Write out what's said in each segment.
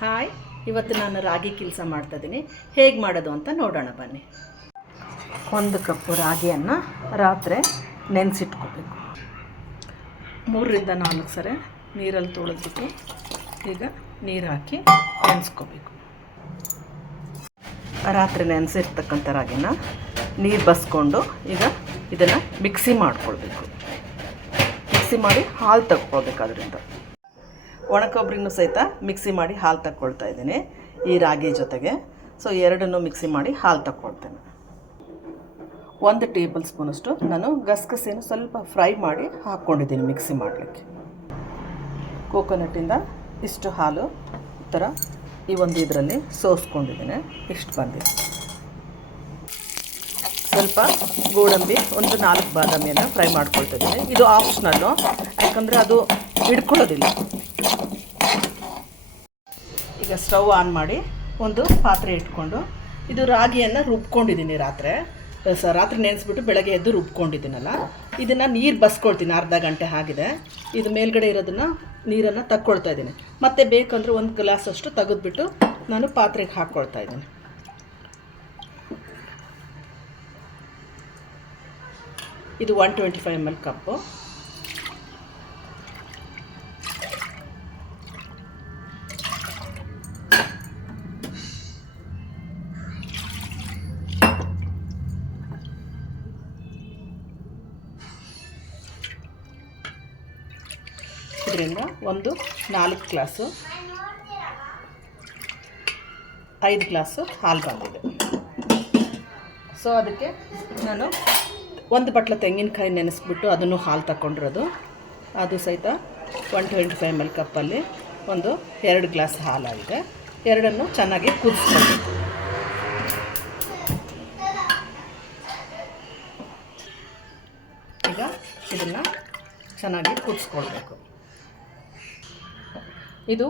Hi, ಇವತ್ತು ನಾನು ರಾಗಿ ಕೆಲಸ ಮಾಡ್ತಾಯಿದ್ದೀನಿ ಹೇಗೆ ಮಾಡೋದು ಅಂತ ನೋಡೋಣ ಬನ್ನಿ. ಒಂದು ಕಪ್ಪು ರಾಗಿಯನ್ನು ರಾತ್ರಿ ನೆನೆಸಿಟ್ಕೋಬೇಕು. ಮೂರರಿಂದ ನಾಲ್ಕು ಸರಿ ನೀರಲ್ಲಿ ತೊಳೆದ್ಬಿಟ್ಟು ಈಗ ನೀರು ಹಾಕಿ ನೆನೆಸ್ಕೋಬೇಕು. ರಾತ್ರಿ ನೆನೆಸಿರ್ತಕ್ಕಂಥ ರಾಗಿನ ನೀರು ಬಸ್ಕೊಂಡು ಈಗ ಇದನ್ನು ಮಿಕ್ಸಿ ಮಾಡ್ಕೊಳ್ಬೇಕು. ಮಿಕ್ಸಿ ಮಾಡಿ ಹಾಲು ತಗೊಳ್ಬೇಕು ಅದರಿಂದ ಒಣಕೊಬ್ಬರಿನೂ ಸಹಿತ ಮಿಕ್ಸಿ ಮಾಡಿ ಹಾಲು ತಕ್ಕೊಳ್ತಾ ಇದ್ದೀನಿ, ಈ ರಾಗಿ ಜೊತೆಗೆ. ಸೊ ಎರಡನ್ನೂ ಮಿಕ್ಸಿ ಮಾಡಿ ಹಾಲು ತಗೊಳ್ತೇನೆ ಒಂದು ಟೇಬಲ್ ಸ್ಪೂನಷ್ಟು ನಾನು ಗಸಗಸೆಯನ್ನು ಸ್ವಲ್ಪ ಫ್ರೈ ಮಾಡಿ ಹಾಕ್ಕೊಂಡಿದ್ದೀನಿ ಮಿಕ್ಸಿ ಮಾಡಲಿಕ್ಕೆ. ಕೋಕೋನಟ್ಟಿಂದ ಇಷ್ಟು ಹಾಲು ಈ ಥರ ಈ ಒಂದು ಇದರಲ್ಲಿ ಸೋಸ್ಕೊಂಡಿದ್ದೀನಿ. ಇಷ್ಟು ಬಂದಿದೆ. ಸ್ವಲ್ಪ ಗೋಡಂಬಿ, ಒಂದು ನಾಲ್ಕು ಬಾದಾಮಿಯನ್ನು ಫ್ರೈ ಮಾಡ್ಕೊಳ್ತಾ ಇದ್ದೀನಿ. ಇದು ಆಪ್ಷನಲ್ಲು ಯಾಕಂದರೆ ಅದು ಹಿಡ್ಕೊಳ್ಳೋದಿಲ್ಲ. ಈಗ ಸ್ಟವ್ ಆನ್ ಮಾಡಿ ಒಂದು ಪಾತ್ರೆ ಇಟ್ಕೊಂಡು ಇದು ರಾಗಿಯನ್ನು ರುಬ್ಕೊಂಡಿದ್ದೀನಿ ರಾತ್ರಿ. ಸ, ರಾತ್ರಿ ನೆನೆಸ್ಬಿಟ್ಟು ಬೆಳಗ್ಗೆ ಎದ್ದು ರುಬ್ಕೊಂಡಿದ್ದೀನಲ್ಲ. ಇದನ್ನು ನೀರು ಬಸ್ಕೊಳ್ತೀನಿ, ಅರ್ಧ ಗಂಟೆ ಆಗಿದೆ. ಇದು ಮೇಲ್ಗಡೆ ಇರೋದನ್ನು ನೀರನ್ನು ತಕ್ಕೊಳ್ತಾ ಇದ್ದೀನಿ. ಮತ್ತೆ ಬೇಕಂದ್ರೆ ಒಂದು ಗ್ಲಾಸಷ್ಟು ತೆಗೆದ್ಬಿಟ್ಟು ನಾನು ಪಾತ್ರೆಗೆ ಹಾಕ್ಕೊಳ್ತಾ ಇದ್ದೀನಿ. ಇದು one twenty five M L cup ಇದರಿಂದ ಒಂದು ನಾಲ್ಕು ಗ್ಲಾಸು, ಐದು ಗ್ಲಾಸು ಹಾಲು ಬಂದಿದೆ. ಸೊ ಅದಕ್ಕೆ ನಾನು ಒಂದು ಬಟ್ಲ ತೆಂಗಿನಕಾಯಿ ನೆನೆಸ್ಬಿಟ್ಟು ಅದನ್ನು ಹಾಲು ತಗೊಂಡಿರೋದು ಅದು ಸಹಿತ one twenty five M L ಕಪ್ಪಲ್ಲಿ ಒಂದು ಎರಡು ಗ್ಲಾಸ್ ಹಾಲಾಗಿದೆ. ಎರಡನ್ನು ಚೆನ್ನಾಗಿ ಕುದಿಸ್ಕೊಬೇಕು ಈಗ ಇದನ್ನು ಚೆನ್ನಾಗಿ ಕುದಿಸ್ಕೊಳ್ಬೇಕು. ಇದು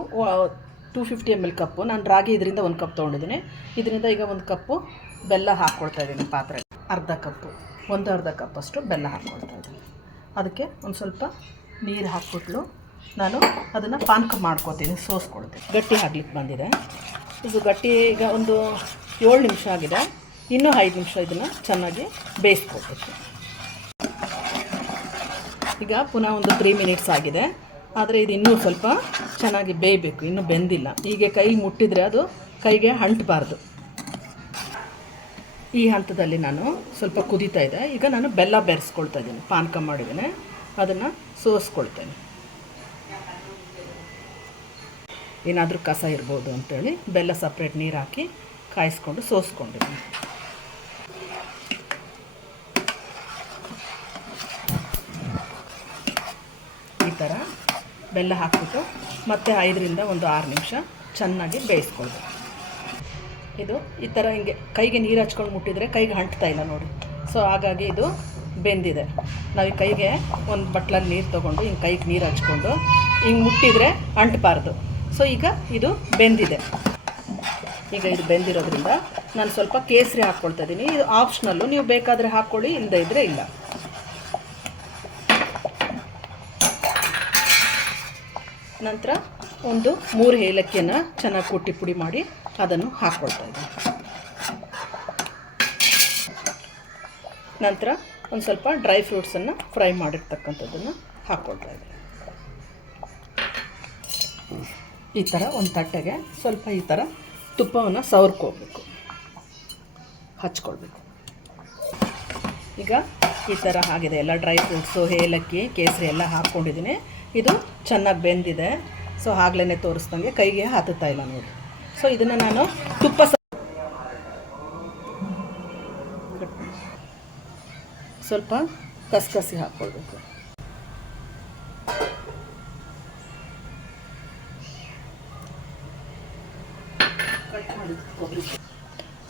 two fifty M L cup ನಾನು ರಾಗಿ ಇದರಿಂದ ಒಂದು ಕಪ್ ತೊಗೊಂಡಿದ್ದೀನಿ. ಇದರಿಂದ ಈಗ ಒಂದು ಕಪ್ಪು ಬೆಲ್ಲ ಹಾಕ್ಕೊಳ್ತಾ ಇದ್ದೀನಿ ಪಾತ್ರೆ ಅರ್ಧ ಕಪ್ಪು ಒಂದು ಅರ್ಧ ಕಪ್ಪಷ್ಟು ಬೆಲ್ಲ ಹಾಕ್ಕೊಳ್ತಾ ಇದ್ದೀನಿ. ಅದಕ್ಕೆ ಒಂದು ಸ್ವಲ್ಪ ನೀರು ಹಾಕ್ಬಿಟ್ಲು. ನಾನು ಅದನ್ನು ಪಾನಕ ಮಾಡ್ಕೊತೀನಿ, ಸೋಸ್ಕೊಳ್ತೀನಿ. ಗಟ್ಟಿ ಹಾಕ್ಲಿಕ್ಕೆ ಬಂದಿದೆ. ಇದು ಗಟ್ಟಿ ಈಗ ಒಂದು ಏಳು ನಿಮಿಷ ಆಗಿದೆ. ಇನ್ನೂ ಐದು ನಿಮಿಷ ಇದನ್ನು ಚೆನ್ನಾಗಿ ಬೇಯಿಸ್ಕೊಳ್ಬೇಕು. ಈಗ ಪುನಃ ಒಂದು ತ್ರೀ ಮಿನಿಟ್ಸ್ ಆಗಿದೆ. ಆದರೆ ಇದು ಇನ್ನೂ ಸ್ವಲ್ಪ ಚೆನ್ನಾಗಿ ಬೇಯಬೇಕು, ಇನ್ನೂ ಬೆಂದಿಲ್ಲ. ಹೀಗೆ ಕೈ ಮುಟ್ಟಿದರೆ ಅದು ಕೈಗೆ ಅಂಟಬಾರ್ದು ಈ ಹಂತದಲ್ಲಿ ನಾನು ಸ್ವಲ್ಪ ಕುದೀತಾ ಇದೆ ಈಗ ನಾನು ಬೆಲ್ಲ ಬೆರೆಸ್ಕೊಳ್ತಾ ಇದ್ದೀನಿ, ಪಾನಕ ಮಾಡಿದ್ದೀನಿ. ಅದನ್ನು ಸೋಸ್ಕೊಳ್ತೇನೆ. ಏನಾದರೂ ಕಸ ಇರ್ಬೋದು ಅಂತೇಳಿ ಬೆಲ್ಲ ಸಪ್ರೇಟ್ ನೀರು ಹಾಕಿ ಕಾಯಿಸ್ಕೊಂಡು ಸೋಸ್ಕೊಂಡಿದ್ದೀನಿ. ಈ ಥರ ಬೆಲ್ಲ ಹಾಕ್ಬಿಟ್ಟು ಮತ್ತೆ ಐದರಿಂದ ಒಂದು ಆರು ನಿಮಿಷ ಚೆನ್ನಾಗಿ ಬೇಯಿಸ್ಕೊಳ್ಬೇಕು. ಇದು ಈ ಥರ ಹಿಂಗೆ ಕೈಗೆ ನೀರು ಹಚ್ಕೊಂಡು ಮುಟ್ಟಿದರೆ ಕೈಗೆ ಅಂಟ್ತಾ ಇಲ್ಲ ನೋಡಿ. ಸೊ ಹಾಗಾಗಿ ಇದು ಬೆಂದಿದೆ. ನಾವು ಈ ಕೈಗೆ ಒಂದು ಬಟ್ಲಲ್ಲಿ ನೀರು ತೊಗೊಂಡು ಹಿಂಗೆ ಕೈಗೆ ನೀರು ಹಚ್ಕೊಂಡು ಹಿಂಗೆ ಮುಟ್ಟಿದರೆ ಅಂಟಬಾರ್ದು. ಸೊ ಈಗ ಇದು ಬೆಂದಿದೆ. ಈಗ ಇದು ಬೆಂದಿರೋದ್ರಿಂದ ನಾನು ಸ್ವಲ್ಪ ಕೇಸರಿ ಹಾಕ್ಕೊಳ್ತಾ ಇದ್ದೀನಿ ಇದು ಆಪ್ಷನಲ್ಲು ನೀವು ಬೇಕಾದರೆ ಹಾಕ್ಕೊಳ್ಳಿ ಇಲ್ಲದೇ ಇದ್ದರೆ ಇಲ್ಲ. ನಂತರ ಒಂದು ಮೂರು ಏಲಕ್ಕಿಯನ್ನು ಚೆನ್ನಾಗಿ ಕುಟ್ಟಿ ಪುಡಿ ಮಾಡಿ ಅದನ್ನು ಹಾಕ್ಕೊಳ್ತಾ ಇದ್ದೀನಿ. ನಂತರ ಒಂದು ಸ್ವಲ್ಪ ಡ್ರೈ ಫ್ರೂಟ್ಸನ್ನು ಫ್ರೈ ಮಾಡಿರ್ತಕ್ಕಂಥದ್ದನ್ನು ಹಾಕ್ಕೊಳ್ತಾ ಇದ್ದೀನಿ. ಈ ಥರ ಒಂದು ತಟ್ಟೆಗೆ ಸ್ವಲ್ಪ ಈ ಥರ ತುಪ್ಪವನ್ನು ಸವರ್ಕೋಬೇಕು. ಹಚ್ಕೊಳ್ಬೇಕು. ಈಗ ಈ ಥರ ಆಗಿದೆ. ಎಲ್ಲ ಡ್ರೈ ಫ್ರೂಟ್ಸು, ಏಲಕ್ಕಿ, ಕೇಸರಿ ಎಲ್ಲ ಹಾಕ್ಕೊಂಡಿದ್ದೀನಿ. ಇದು ಚೆನ್ನಾಗಿ ಬೆಂದಿದೆ. ಸೊ ಆಗ್ಲೇ ತೋರಿಸ್ದಂಗೆ ಕೈಗೆ ಹತ್ತುತ್ತಾ ಇಲ್ಲ ನೋಡಿ. ಸೊ ಇದನ್ನು ನಾನು ತುಪ್ಪ ಸ್ವಲ್ಪ ಕಸಕಸಿ ಹಾಕ್ಕೊಳ್ಬೇಕು.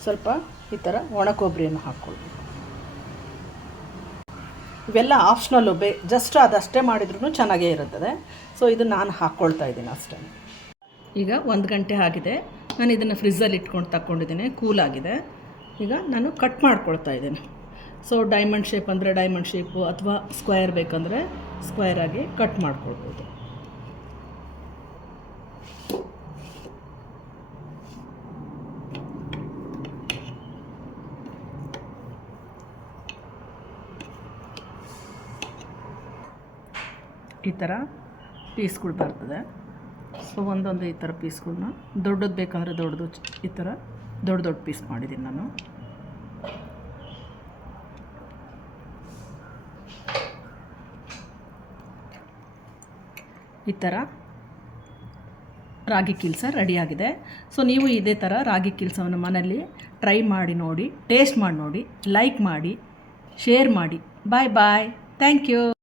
ಸ್ವಲ್ಪ ಈ ಥರ ಒಣ ಕೊಬ್ಬರಿಯನ್ನು ಹಾಕ್ಕೊಳ್ಬೇಕು. ಇವೆಲ್ಲ ಆಪ್ಷನಲ್ಲು ಬೇ ಜಸ್ಟ್ ಅದಷ್ಟೇ ಮಾಡಿದ್ರೂ ಚೆನ್ನಾಗೇ ಇರುತ್ತದೆ. ಸೊ ಇದು ನಾನು ಹಾಕ್ಕೊಳ್ತಾ ಇದ್ದೀನಿ ಅಷ್ಟೇ. ಈಗ ಒಂದು ಗಂಟೆ ಆಗಿದೆ. ನಾನು ಇದನ್ನು ಫ್ರಿಜ್ಜಲ್ಲಿ ಇಟ್ಕೊಂಡು ತಗೊಂಡಿದ್ದೀನಿ ಕೂಲ್ ಆಗಿದೆ. ಈಗ ನಾನು ಕಟ್ ಮಾಡ್ಕೊಳ್ತಾ ಇದ್ದೀನಿ. ಸೊ ಡೈಮಂಡ್ ಶೇಪ್ ಅಂದರೆ ಡೈಮಂಡ್ ಶೇಪು ಅಥವಾ ಸ್ಕ್ವೇರ್ ಬೇಕಂದರೆ ಸ್ಕ್ವೇರಾಗಿ ಕಟ್ ಮಾಡ್ಕೊಳ್ಬೋದು. ಈ ಥರ ಪೀಸ್ಗಳು ಬರ್ತದೆ. ಸೊ, ಒಂದೊಂದು ಈ ಥರ ಪೀಸ್ಗಳನ್ನ ದೊಡ್ಡದು ಬೇಕಂದರೆ ದೊಡ್ಡದು, ಈ ಥರ ದೊಡ್ಡ ದೊಡ್ಡ ಪೀಸ್ ಮಾಡಿದ್ದೀನಿ ನಾನು. ಈ ಥರ ರಾಗಿ ಕಿಲ್ಸ ರೆಡಿಯಾಗಿದೆ. ಸೊ, ನೀವು ಇದೇ ಥರ ರಾಗಿ ಕಿಲ್ಸವನ್ನು ಮನೆಯಲ್ಲಿ ಟ್ರೈ ಮಾಡಿ ನೋಡಿ, ಟೇಸ್ಟ್ ಮಾಡಿ ನೋಡಿ, ಲೈಕ್ ಮಾಡಿ, ಶೇರ್ ಮಾಡಿ. Bye bye. Thank you.